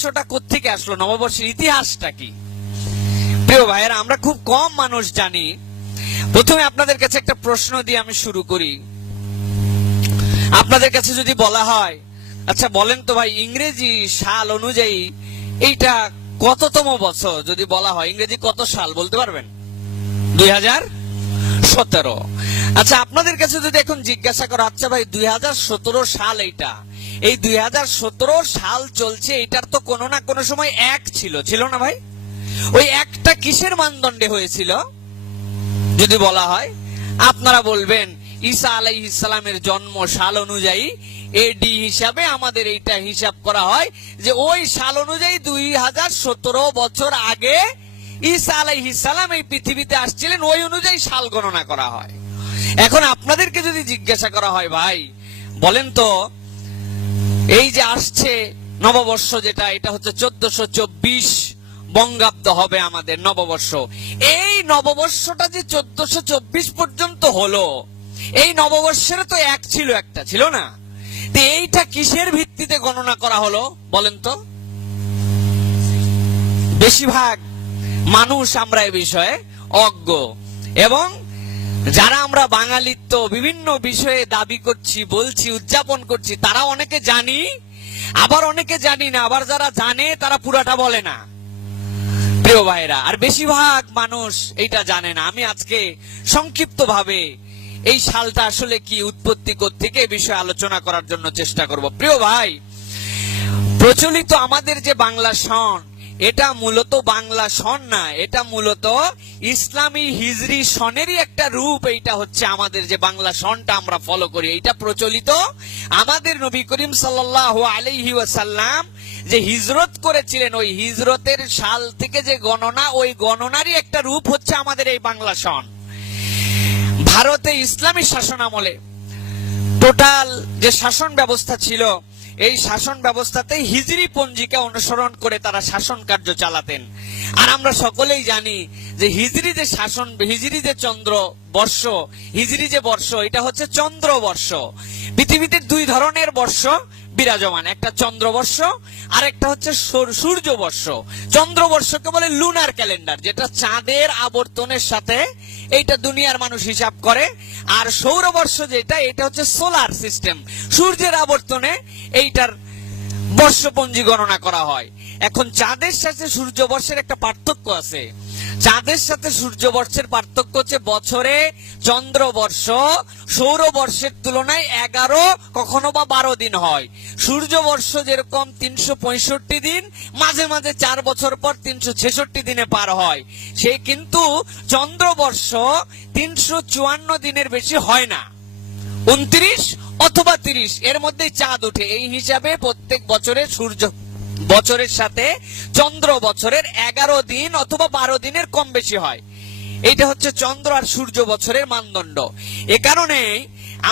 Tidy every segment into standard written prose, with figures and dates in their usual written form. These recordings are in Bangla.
নববর্ষটা কোত্থেকে আসলো, নববর্ষের ইতিহাসটা কি? প্রিয় ভাইয়েরা, আমরা খুব কম মানুষ জানি। প্রথমে আপনাদের কাছে একটা প্রশ্ন দিয়ে আমি শুরু করি। আপনাদের কাছে যদি বলা হয়, আচ্ছা বলেন তো ভাই, ইংরেজি সাল অনুযায়ী এইটা কততম বছর যদি বলা হয়, ইংরেজি কত সাল বলতে পারবেন? 2017। আচ্ছা, আপনাদের কাছে যদি এখন জিজ্ঞাসা করা, আচ্ছা ভাই 2017 সাল, এই 2017 সাল চলছে, এটার তো কোনো না কোনো সময় এক ছিল না ভাই? ওই একটা কিসের মানদণ্ডে হয়েছিল যদি বলা হয়? আপনারা বলবেন ঈসা আলাইহিস সালামের জন্ম সাল অনুযায়ী এডি হিসাবে আমাদের এইটা হিসাব করা হয় যে ওই সাল অনুযায়ী 2017 বছর আগে ঈসা আলাইহিস সালাম এই পৃথিবীতে আসছিলেন, ওই অনুযায়ী সাল গণনা করা হয়। এখন আপনাদেরকে যদি জিজ্ঞাসা করা হয়, ভাই বলেন তো, এই যে আসছে নববর্ষ যেটা, এটা হচ্ছে 1424 বঙ্গাব্দ হবে আমাদের নববর্ষ। এই নববর্ষটা যে 1424 পর্যন্ত হলো, এই নববর্ষের তো এক ছিল, একটা ছিল না? তো এইটা কিসের ভিত্তিতে গণনা করা হলো বলেন তো? বেশিরভাগ মানুষ আমরা এ বিষয়ে অজ্ঞ, এবং যারা আমরা বাঙালিত্ব বিভিন্ন বিষয়ে দাবি করছি, বলছি, উদযাপন করছি, তারা অনেকে জানি, আবার অনেকে জানি না, আবার যারা জানে তারা পুরাটা বলে না। প্রিয় ভাইরা, আর বেশিরভাগ মানুষ এইটা জানে না। আমি আজকে সংক্ষিপ্ত ভাবে এই সালটা আসলে কি, উৎপত্তি কোত্থেকে, এই বিষয়ে আলোচনা করার জন্য চেষ্টা করব। প্রিয় ভাই, প্রচলিত আমাদের যে বাংলা সন, এটা মূলত বাংলা সন না, এটা মূলত ইসলামী হিজরি সনেরই একটা রূপ। এইটা হচ্ছে আমাদের যে বাংলা সনটা আমরা ফলো করি, এইটা প্রচলিত আমাদের নবী করিম সাল্লাল্লাহু আলাইহি ওয়াসাল্লাম যে হিজরত করেছিলেন, ওই হিজরতের সাল থেকে যে গণনা, ওই গণনারই একটা রূপ হচ্ছে আমাদের এই বাংলা সন। ভারতে ইসলামী শাসন আমলে টোটাল যে শাসন ব্যবস্থা ছিল, এই শাসন ব্যবস্থাতে হিজরি পঞ্জিকা অনুসরণ করে তারা শাসন কার্য চালাতেন। আর আমরা সকলেই জানি যে হিজরি যে শাসন, হিজরি যে চন্দ্র বর্ষ, হিজরি যে বর্ষ, এটা হচ্ছে চন্দ্র বর্ষ। পৃথিবীতে দুই ধরনের বর্ষ বিরাজমান, একটা চন্দ্রবর্ষ আর একটা হচ্ছে সূর্য বর্ষ। চন্দ্রবর্ষকে বলে লুনার ক্যালেন্ডার, যেটা চাঁদের আবর্তনের সাথে এইটা দুনিয়ার মানুষ হিসাব করে। আর সৌরবর্ষ যেটা, এটা হচ্ছে সোলার সিস্টেম, সূর্যের আবর্তনে এইটার বর্ষপঞ্জি গণনা করা হয়। এখন চাঁদের সাথে সূর্যবর্ষের একটা পার্থক্য আছে। চাঁদের সাথে সূর্যবর্ষের পার্থক্য হচ্ছে বছরে চন্দ্রবর্ষ সৌরবর্ষের তুলনায় 11 কখনো বা 12 দিন হয়। সূর্যবর্ষ যেরকম 365 দিন, মাঝে মাঝে 4 বছর পর 366 দিনে পার হয়, সে কিন্তু চন্দ্রবর্ষ 354 দিনের বেশি হয় না, 29 অথবা 30 এর মধ্যে চাঁদ ওঠে। এই হিসাবে প্রত্যেক বছরে সূর্য বছরের সাথে চন্দ্র বছরের 11 দিন অথবা 12 দিনের কম বেশি হয়। এইটা হচ্ছে চন্দ্র আর সূর্য বছরের মানদণ্ড। এ কারণে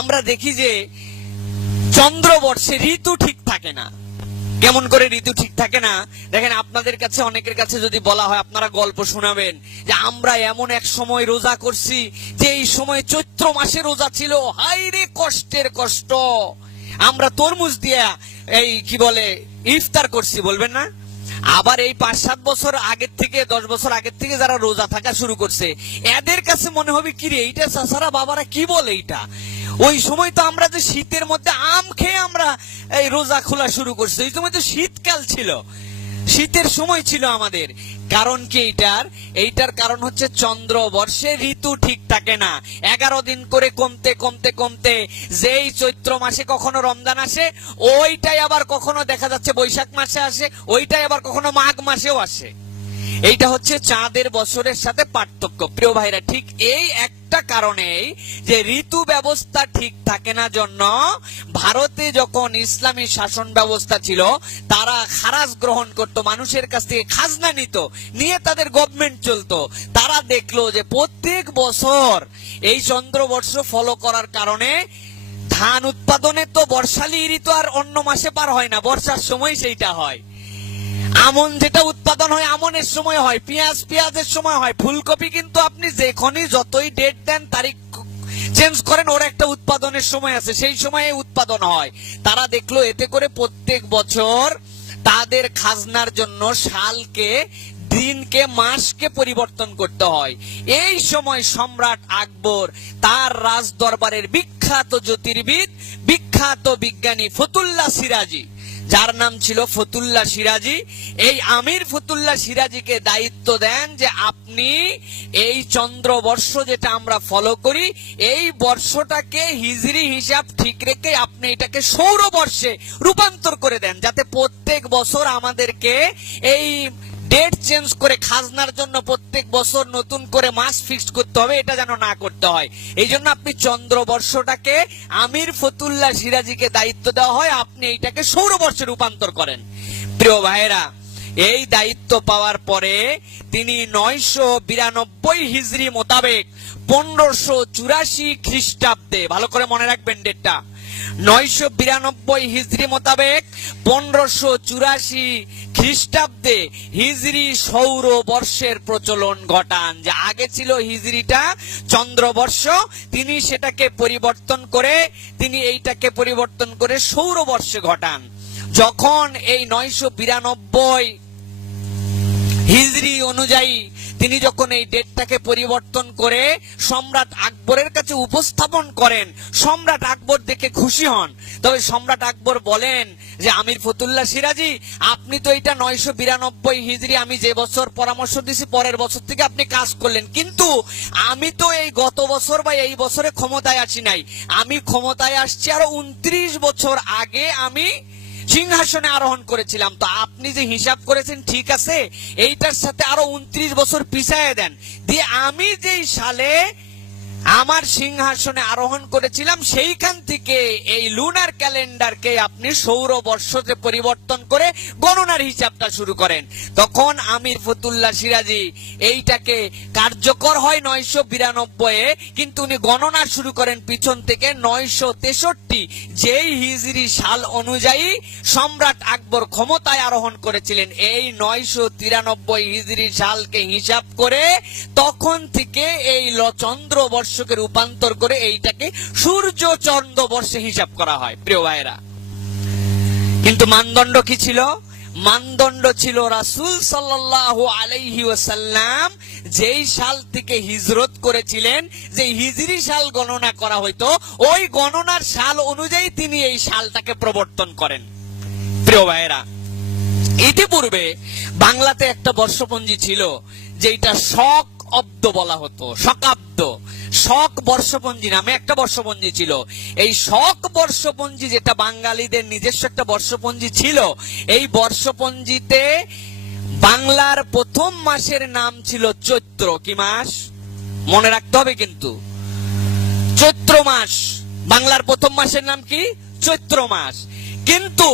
আমরা দেখি যে চন্দ্রবর্ষে ঋতু ঠিক থাকে না। কেমন করে ঋতু ঠিক থাকে না? দেখেন, আপনাদের কাছে অনেকের কাছে যদি বলা হয়, আপনারা গল্প শোনাবেন যে আমরা এমন এক সময় রোজা করছি যে এই সময় চৈত্র মাসে রোজা ছিল, হায় রে কষ্টের কষ্ট, আমরা তরমুজ দিয়া এই কি বলে ইফতার করছি, বলবেন না? আবার এই 5-7 বছর আগের থেকে, 10 বছর আগের থেকে যারা রোজা থাকা শুরু করছে, এদের কাছে মনে হবে কি রে, এইটা চাচারা বাবারা কি বলে এইটা, ওই সময় তো আমরা যে শীতের মধ্যে আম খেয়ে আমরা এই রোজা খোলা শুরু করছি, ওই সময় তো শীতকাল ছিল, শীতের সময় ছিল আমাদের। কারণ কি এইটার কারণ হচ্ছে চন্দ্রবর্ষে ঋতু ঠিক থাকে না। 11 দিন করে কমতে কমতে কমতে যেই চৈত্র মাসে কখনো রমজান আসে, ওইটাই আবার কখনো দেখা যাচ্ছে বৈশাখ মাসে আসে, ওইটাই আবার কখনো মাঘ মাসেও আসে। এইটা হচ্ছে চাঁদের বছরের সাথে পার্থক্য। প্রিয় ভাইরা, ঠিক এই একটা কারণেই যে ঋতু ব্যবস্থা ঠিক থাকে না জন্য ভারতে যখন ইসলামী শাসন ব্যবস্থা ছিল, তারা খারাজ গ্রহণ করত, মানুষের কাছ থেকে খাজনা নিয়ে তাদের গভর্নমেন্ট চলতো। তারা দেখলো যে প্রত্যেক বছর এই চন্দ্রবর্ষ ফলো করার কারণে ধান উৎপাদনে তো বর্ষালি ঋতু আর অন্য মাসে পার হয় না, বর্ষার সময় সেইটা হয়। আমন যেটা উৎপাদন হয় আমনের সময় হয়, পেঁয়াজের সময় হয়, ফুলকপি কিন্তু আপনি যেখানে যতই ডেট দেন, তারিখ চেঞ্জ করেন, ওর একটা উৎপাদনের সময় আছে, সেই সময়ে উৎপাদন হয়। তারা দেখলো এতে করে প্রত্যেক বছর তাদের খাজনার জন্য সালকে, দিনকে, মাসকে পরিবর্তন করতে হয়। এই সময় সম্রাট আকবর তার রাজ দরবারের বিখ্যাত জ্যোতির্বিদ, বিখ্যাত বিজ্ঞানী ফতুল্লাহ সিরাজি, যার নাম ছিল ফতুল্লাহ সিরাজি, এই আমির ফতুল্লাহ সিরাজিকে দায়িত্ব দেন যে আপনি এই চন্দ্রবর্ষ যেটা আমরা ফলো করি, এই বর্ষটাকে হিজরি হিসাব ঠিক রেখে আপনি এটাকে সৌরবর্ষে রূপান্তর করে দেন, যাতে প্রত্যেক বছর আমাদেরকে এই ডেট চেঞ্জ করে খাজনার জন্য প্রত্যেক বছর নতুন করে মাস ফিক্সড করতে হবে, এটা যেন না করতে হয়। এই জন্য আপনি চন্দ্রবর্ষটাকে, আমির ফতুল্লাহ সিরাজিকে দায়িত্ব দেওয়া হয়, আপনি এইটাকে সৌরবর্ষে রূপান্তর করেন। প্রিয় ভাইয়েরা, এই দায়িত্ব পাওয়ার পরে তিনি 992 হিজরি মোতাবেক 1584 খ্রিস্টাব্দে, ভালো করে মনে রাখবেন ডেটটা, 992 হিজরি মোতাবেক 1584 খ্রিস্টাব্দে হিজরি সৌর বর্ষের প্রচলন ঘটান। যে আগে ছিল হিজরিটা চন্দ্রবর্ষ, তিনি সেটাকে পরিবর্তন করে, তিনি এইটাকে পরিবর্তন করে সৌরবর্ষে ঘটান। যখন এই 992 হিজরি অনুযায়ী তিনি যখন এই ডেটটাকে পরিবর্তন করে সম্রাট আকবরের কাছে উপস্থাপন করেন, সম্রাট আকবর দেখে খুশি হন। তবে সম্রাট আকবর বলেন যে আমির ফতুল্লাহ সিরাজি, আপনি তো এটা 992 হিজরি আমি যে বছর পরামর্শ দিছি পরের বছর থেকে আপনি কাজ করলেন, কিন্তু আমি তো এই গত বছর বা এই বছরে ক্ষমতায় আসি নাই, আমি ক্ষমতায় আসছি আরো 29 বছর আগে আমি সিংহাসনে আরোহণ করেছিলাম। তো আপনি যে হিসাব করেছেন ঠিক আছে, এইটার সাথে আরো 29 বছর পিছায় দেন, দিয়ে আমি যেই সালে আমার সিংহাসনে আরোহণ করেছিলাম সেইখান থেকে এই লুনার ক্যালেন্ডারকে আপনি সৌর বর্ষতে পরিবর্তন করে গণনার হিসাবটা শুরু করেন। তখন আমির ফতুল্লাহ সিরাজি এইটাকে কার্যকর হয় 992-এ, কিন্তু উনি গণনা শুরু করেন পিছন থেকে 963, যেই হিজরি সাল অনুযায়ী সম্রাট আকবর ক্ষমতায় আরোহণ করেছিলেন। এই 993 হিজরি সালকে হিসাব করে তখন থেকে এই চন্দ্রবর্ষকে রূপান্তর করে এইটাকে সূর্য চন্দ্র বর্ষে হিসাব করা হয়। প্রিয় ভাইরা, কিন্তু মানদণ্ড কি ছিল? মানদণ্ড ছিল রাসূল সাল্লাল্লাহু আলাইহি ওয়াসাল্লাম যেই সাল থেকে হিজরত করেছিলেন, যে হিজরি সাল গণনা করা হইতো, ওই গণনার সাল অনুযায়ী তিনি এই সালটাকে প্রবর্তন করেন। প্রিয় ভাইরা, ইতিপূর্বে বাংলাতে একটা বর্ষপঞ্জি ছিল যেটা শক অব্দ বলা হতো, শকাব্দ। শক বর্ষপঞ্জি নামে একটা বর্ষপঞ্জি ছিল। এই শক বর্ষপঞ্জি যেটা বাঙালিদের নিজস্ব একটা বর্ষপঞ্জি ছিল, এই বর্ষপঞ্জিতে বাংলার প্রথম মাসের নাম ছিল চৈত্র। কি মাস? মনে রাখতে হবে কিন্তু, চৈত্র মাস। বাংলার প্রথম মাসের নাম কি? চৈত্র মাস। কিন্তু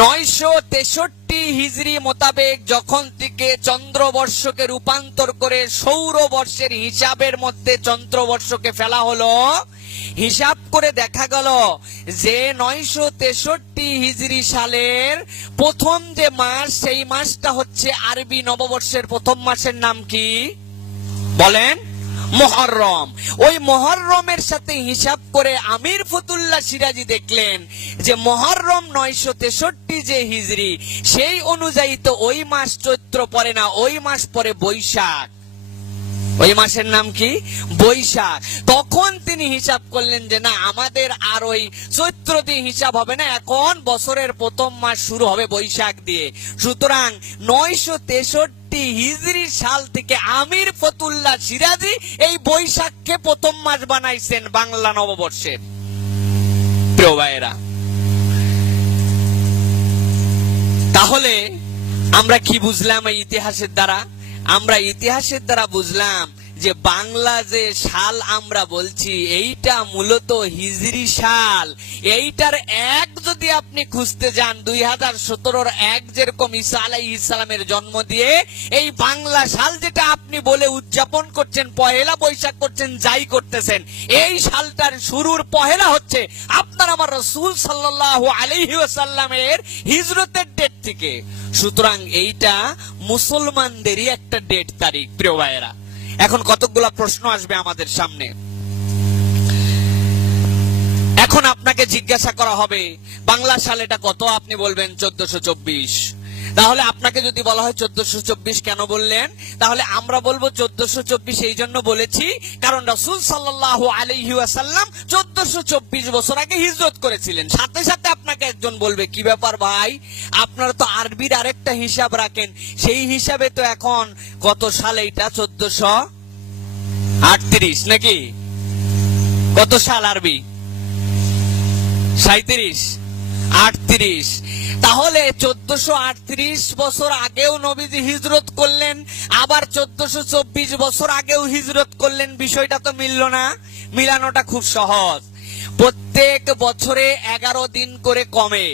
963 হিজরি মোতাবেক যখন থেকে চন্দ্রবর্ষকে রূপান্তর করে সৌরবর্ষের হিসাবের মধ্যে চন্দ্রবর্ষকে ফেলা হলো, হিসাব করে দেখা গেল যে 963 হিজরি সালের প্রথম যে মাস, সেই মাসটা হচ্ছে আরবি নববর্ষের প্রথম মাসের নাম কি বলেন? মুহররম। ওই মুহররমের সাথে হিসাব করে আমির ফতুল্লাহ সিরাজি দেখলেন যে মুহররম 963 যে হিজরি, সেই অনুযায়ী তো ওই মাস চৈত্র পড়ে না, ওই মাস পড়ে বৈশাখ। ওই মাসের নাম কি? বৈশাখ। তখন তিনি হিসাব করলেন যে না, আমাদের আর ওই চৈত্র দিয়ে হিসাব হবে না, এখন বছরের প্রথম মাস শুরু হবে বৈশাখ দিয়ে। সুতরাং 963 হিজরি সাল থেকে আমির ফতুল্লাহ সিরাজি এই বৈশাখকে প্রথম মাস বানাইছেন বাংলা নববর্ষের। প্রিয় ভাইয়েরা, তাহলে আমরা কি বুঝলাম এই ইতিহাসের দ্বারা? আমরা ইতিহাসের দ্বারা বুঝলাম যে বাংলা যে সাল আমরা বলছি, এইটা মূলত হিজরি সাল। এইটার এক যদি আপনি খুঁজতে যান, 2017-র 1 যেরকম ঈসা আলাইহিস সালামের জন্ম দিয়ে এই বাংলা সাল যেটা আপনি বলে উদযাপন করছেন, পহেলা বৈশাখ করছেন, যাই করতেছেন, এই সালটার শুরুর পহেলা হচ্ছে আপনার আমার রাসূল সাল্লাল্লাহু আলাইহি ওয়াসাল্লামের হিজরতের ডেট থেকে। সুতরাং এইটা মুসলমানদেরই একটা ডেট তারিখ। প্রিয় ভাইয়েরা, এখন কতগুলা প্রশ্ন আসবে আমাদের সামনে। এখন আপনাকে জিজ্ঞাসা করা হবে বাংলা সাল এটা কত? আপনি বলবেন 1424। তাহলে আপনাকে যদি বলা হয় 1424 কেন বললেন, তাহলে আমরা বলবো 1424 এই জন্য বলেছি কারণ রাসূল সাল্লাল্লাহু আলাইহি ওয়াসাল্লাম 1424 বছর আগে হিজরত করেছিলেন। সাথে সাথে আপনাকে একজন বলবে কি ব্যাপার ভাই, আপনারা তো আরবির আরেকটা হিসাব রাখেন, সেই হিসাবে তো এখন কত সাল, এটা 1438 নাকি? কত সাল আরবি? 37, 38। তাহলে 1438 বছর আগেও নবীজি হিজরত করলেন, আবার 1424 বছর আগেও হিজরত করলেন, বিষয়টা তো মিলল না? মিলানোটা খুব সহজ। প্রত্যেক বছরে 11 দিন করে কমে,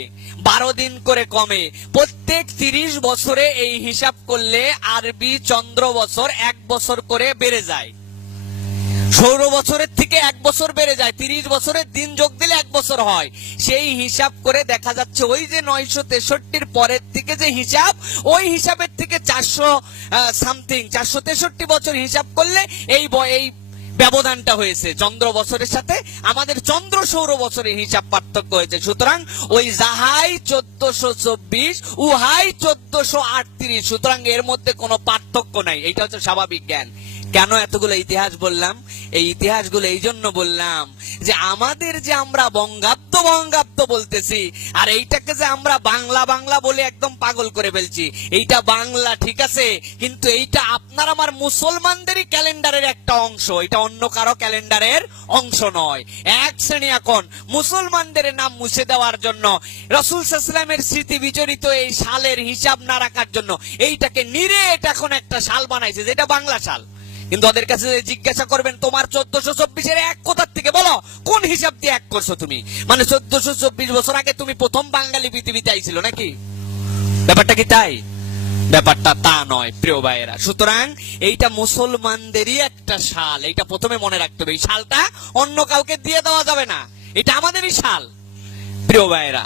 12 দিন করে কমে, প্রত্যেক 30 বছরে এই হিসাব করলে আরবি চন্দ্র বছর 1 বছর করে বেড়ে যায়। সৌর বছরের থেকে 1 বছর বেড়ে যায়, 30 বছরের দিন যোগ দিলে 1 বছর হয়। সেই হিসাব করে দেখা যাচ্ছে ওই যে 963 পরের থেকে যে হিসাব, ওই হিসাবের থেকে 400 সামথিং 463 বছর হিসাব করলে এই ব্যবধানটা হয়েছে চন্দ্র বছরের সাথে আমাদের চন্দ্র সৌর বছরের হিসাব পার্থক্য হয়েছে। সুতরাং ওই যাহাই 1424 উহাই 1438, সুতরাং এর মধ্যে কোনো পার্থক্য নাই। এটা হচ্ছে স্বাভাবিক জ্ঞান। কেন এতগুলো ইতিহাস বললাম? এই ইতিহাসগুলো এই জন্য বললাম যে আমাদের যে আমরা বঙ্গাব্দ বলতেছি, আর এইটাকে যে আমরা বাংলা বলে একদম পাগল করে ফেলছি। এইটা বাংলা ঠিক আছে, কিন্তু এইটা আপনার আমার মুসলমানদেরই ক্যালেন্ডারের একটা অংশ, এটা অন্য কারো ক্যালেন্ডারের অংশ নয়। এক শ্রেণী এখন মুসলমানদের নাম মুছে দেওয়ার জন্য, রাসূল সাল্লাল্লাহু আলাইহি ওয়াসাল্লামের স্মৃতি বিজড়িত এই সালের হিসাব না রাখার জন্য এইটাকে নিরেট এখন একটা সাল বানাইছে যেটা বাংলা সাল। কিন্তু ওদের কাছে জিজ্ঞাসা করবেন তোমার 1424 এক কোথার থেকে বলো, কোন হিসাব দিয়ে এক করছো তুমি? মানে 1424 বছর আগে তুমি প্রথম বাঙালি পৃথিবীতে আইছিল নাকি? ব্যাপারটা কি তাই? ব্যাপারটা তা নয় প্রিয় ভাইয়েরা। সুতরাং এইটা মুসলমানদেরই একটা সাল, এইটা প্রথমে মনে রাখতে হবে। এই সালটা অন্য কাউকে দিয়ে দেওয়া যাবে না, এটা আমাদেরই সাল প্রিয় ভাইয়েরা।